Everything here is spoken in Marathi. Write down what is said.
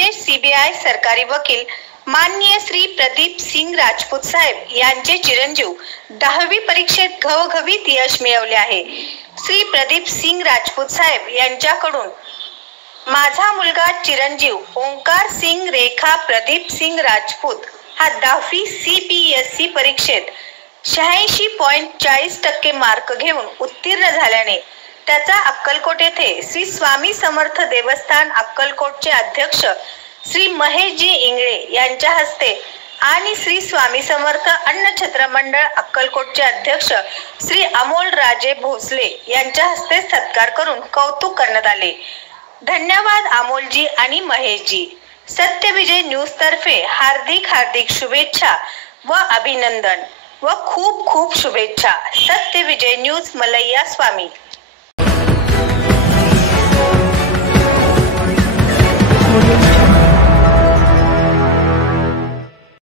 विशेष सीबीआय सरकारी वकील माननीय श्री प्रदीप सिंग राजपूत साहेब यांचे चिरंजीव 10वी परीक्षेत घवघवीत यश मिळवले आहे। श्री प्रदीप सिंग राजपूत साहेब यांच्याकडून माझा मुलगा चिरंजीव ओंकार सिंग रेखा प्रदीप सिंग राजपूत हा 10वी CBSE परीक्षेत 86.40% मार्क घेऊन उत्तीर्ण झाल्याने त्याचा अक्कलकोट येथे श्री स्वामी समर्थ देवस्थान अक्कलकोटचे अध्यक्ष श्री महेशजी इंगळे यांच्या हस्ते आणि श्री स्वामी समर्थ अन्नछत्र मंडळ अक्कलकोटचे अध्यक्ष श्री अमोल राजे भोसले यांच्या हस्ते सत्कार करून कौतुक करण्यात आले। धन्यवाद अमोलजी आणि महेशजी। सत्यविजय न्यूज तर्फे हार्दिक शुभेच्छा व अभिनंदन व खूप खूप शुभेच्छा। सत्यविजय न्यूज मलैया स्वामी। Audio